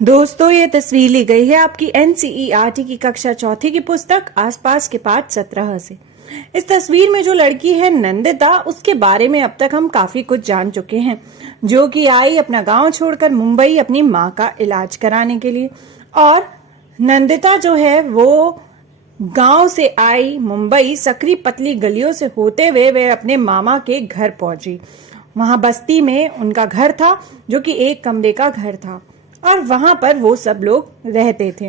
दोस्तों, ये तस्वीर ली गई है आपकी एनसीईआरटी की कक्षा चौथी की पुस्तक आसपास के पाठ 17 से। इस तस्वीर में जो लड़की है नंदिता, उसके बारे में अब तक हम काफी कुछ जान चुके हैं, जो कि आई अपना गांव छोड़कर मुंबई अपनी माँ का इलाज कराने के लिए। और नंदिता जो है वो गांव से आई मुंबई, सकरी पतली गलियों से होते हुए वे अपने मामा के घर पहुंची। वहां बस्ती में उनका घर था, जो कि एक कमरे का घर था और वहां पर वो सब लोग रहते थे।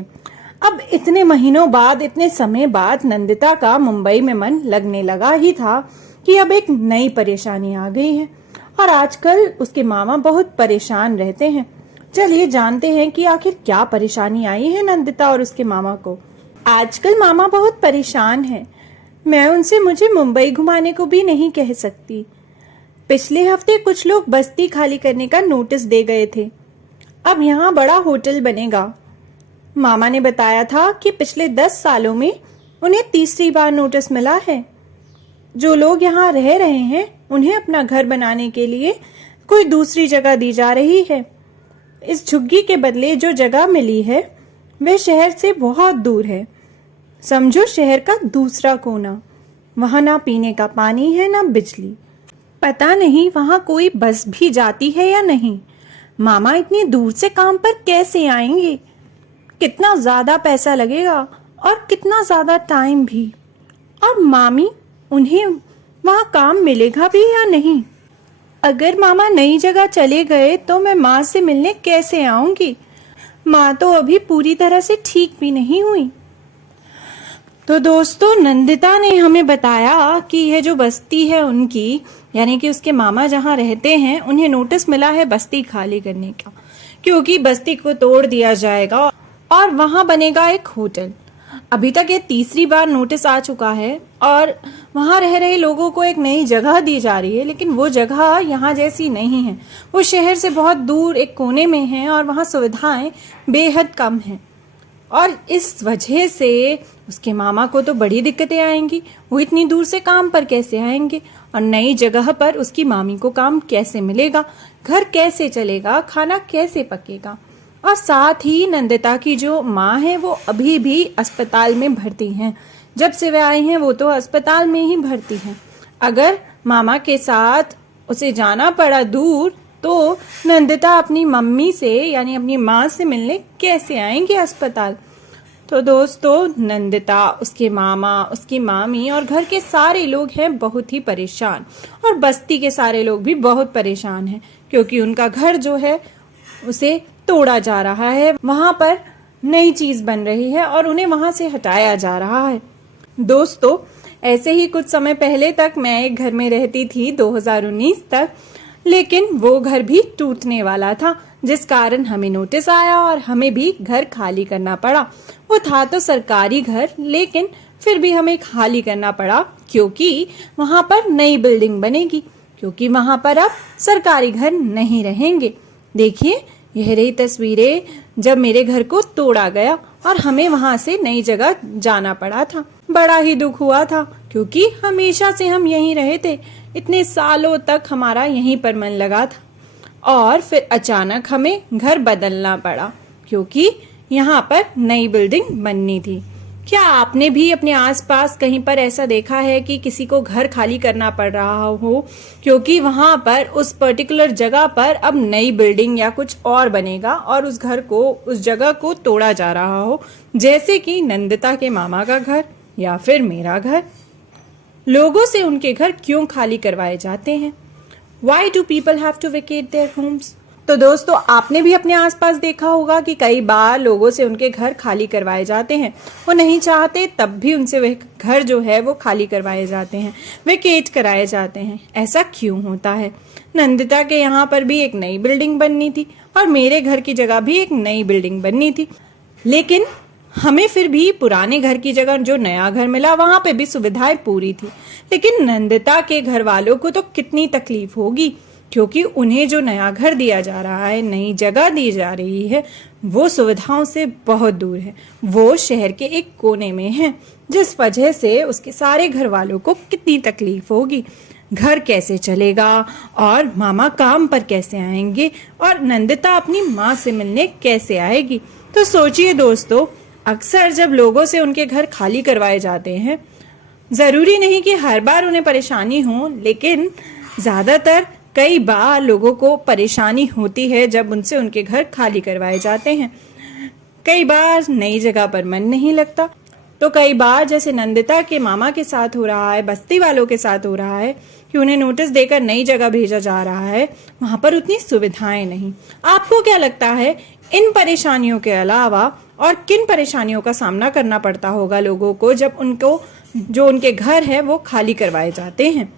अब इतने महीनों बाद, इतने समय बाद नंदिता का मुंबई में मन लगने लगा ही था कि अब एक नई परेशानी आ गई है और आजकल उसके मामा बहुत परेशान रहते हैं। चलिए जानते हैं कि आखिर क्या परेशानी आई है नंदिता और उसके मामा को। आजकल मामा बहुत परेशान हैं। मैं उनसे मुझे मुंबई घुमाने को भी नहीं कह सकती। पिछले हफ्ते कुछ लोग बस्ती खाली करने का नोटिस दे गए थे। अब यहाँ बड़ा होटल बनेगा। मामा ने बताया था कि पिछले 10 सालों में उन्हें तीसरी बार नोटिस मिला है। जो लोग यहाँ रह रहे हैं उन्हें अपना घर बनाने के लिए कोई दूसरी जगह दी जा रही है। इस झुग्गी के बदले जो जगह मिली है वह शहर से बहुत दूर है। समझो शहर का दूसरा कोना। वहां ना पीने का पानी है ना बिजली। पता नहीं वहां कोई बस भी जाती है या नहीं। मामा इतनी दूर से काम पर कैसे आएंगे? कितना ज्यादा पैसा लगेगा और कितना ज्यादा टाइम भी। और मामी, उन्हें वहां काम मिलेगा भी या नहीं? अगर मामा नई जगह चले गए तो मैं माँ से मिलने कैसे आऊंगी? माँ तो अभी पूरी तरह से ठीक भी नहीं हुई। तो दोस्तों, नंदिता ने हमें बताया कि यह जो बस्ती है उनकी, यानी कि उसके मामा जहाँ रहते हैं, उन्हें नोटिस मिला है बस्ती खाली करने का, क्योंकि बस्ती को तोड़ दिया जाएगा और वहां बनेगा एक होटल। अभी तक ये तीसरी बार नोटिस आ चुका है और वहां रह रहे लोगों को एक नई जगह दी जा रही है, लेकिन वो जगह यहाँ जैसी नहीं है। वो शहर से बहुत दूर एक कोने में है और वहाँ सुविधाएं बेहद कम हैं। और इस वजह से उसके मामा को तो बड़ी दिक्कतें आएंगी। वो इतनी दूर से काम पर कैसे आएंगे और नई जगह पर उसकी मामी को काम कैसे मिलेगा, घर कैसे चलेगा, खाना कैसे पकेगा। और साथ ही नंदिता की जो माँ है वो अभी भी अस्पताल में भर्ती हैं। जब से वे आई हैं वो तो अस्पताल में ही भर्ती हैं। अगर मामा के साथ उसे जाना पड़ा दूर तो नंदिता अपनी मम्मी से, यानी अपनी माँ से मिलने कैसे आएंगे अस्पताल? तो दोस्तों, नंदिता, उसके मामा, उसकी मामी और घर के सारे लोग हैं बहुत ही परेशान। और बस्ती के सारे लोग भी बहुत परेशान हैं, क्योंकि उनका घर जो है उसे तोड़ा जा रहा है। वहां पर नई चीज बन रही है और उन्हें वहां से हटाया जा रहा है। दोस्तों, ऐसे ही कुछ समय पहले तक मैं एक घर में रहती थी, 2019 तक, लेकिन वो घर भी टूटने वाला था, जिस कारण हमें नोटिस आया और हमें भी घर खाली करना पड़ा। वो था तो सरकारी घर, लेकिन फिर भी हमें खाली करना पड़ा, क्योंकि वहां पर नई बिल्डिंग बनेगी, क्योंकि वहां पर अब सरकारी घर नहीं रहेंगे। देखिए, यह रही तस्वीरें जब मेरे घर को तोड़ा गया और हमें वहां से नई जगह जाना पड़ा था। बड़ा ही दुख हुआ था, क्योंकि हमेशा से हम यहीं रहे थे। इतने सालों तक हमारा यहीं पर मन लगा था और फिर अचानक हमें घर बदलना पड़ा, क्योंकि यहाँ पर नई बिल्डिंग बननी थी। क्या आपने भी अपने आसपास कहीं पर ऐसा देखा है कि किसी को घर खाली करना पड़ रहा हो, क्योंकि वहां पर उस पर्टिकुलर जगह पर अब नई बिल्डिंग या कुछ और बनेगा और उस घर को, उस जगह को तोड़ा जा रहा हो, जैसे कि नंदिता के मामा का घर या फिर मेरा घर? लोगों से उनके घर क्यों खाली करवाए जाते हैं? Why do people have to vacate their homes? तो दोस्तों, आपने भी अपने आसपास देखा होगा कि कई बार लोगों से उनके घर खाली करवाए जाते हैं। वो नहीं चाहते तब भी उनसे वह घर जो है वो खाली करवाए जाते हैं, वेकेट कराए जाते हैं। ऐसा क्यों होता है? नंदिता के यहाँ पर भी एक नई बिल्डिंग बननी थी और मेरे घर की जगह भी एक नई बिल्डिंग बननी थी, लेकिन हमें फिर भी पुराने घर की जगह जो नया घर मिला वहां पे भी सुविधाएं पूरी थी। लेकिन नंदिता के घर वालों को तो कितनी तकलीफ होगी, क्योंकि उन्हें जो नया घर दिया जा रहा है, नई जगह दी जा रही है, वो सुविधाओं से बहुत दूर है। वो शहर के एक कोने में है, जिस वजह से उसके सारे घर वालों को कितनी तकलीफ होगी। घर कैसे चलेगा और मामा काम पर कैसे आएंगे और नंदिता अपनी माँ से मिलने कैसे आएगी। तो सोचिए दोस्तों, अक्सर जब लोगों से उनके घर खाली करवाए जाते हैं, जरूरी नहीं कि हर बार उन्हें परेशानी हो, लेकिन ज्यादातर कई बार लोगों को परेशानी होती है जब उनसे उनके घर खाली करवाए जाते हैं। कई बार नई जगह पर मन नहीं लगता, तो कई बार जैसे नंदिता के मामा के साथ हो रहा है, बस्ती वालों के साथ हो रहा है कि उन्हें नोटिस देकर नई जगह भेजा जा रहा है, वहां पर उतनी सुविधाएं नहीं। आपको क्या लगता है, इन परेशानियों के अलावा और किन परेशानियों का सामना करना पड़ता होगा लोगों को जब उनके घर है वो खाली करवाए जाते हैं?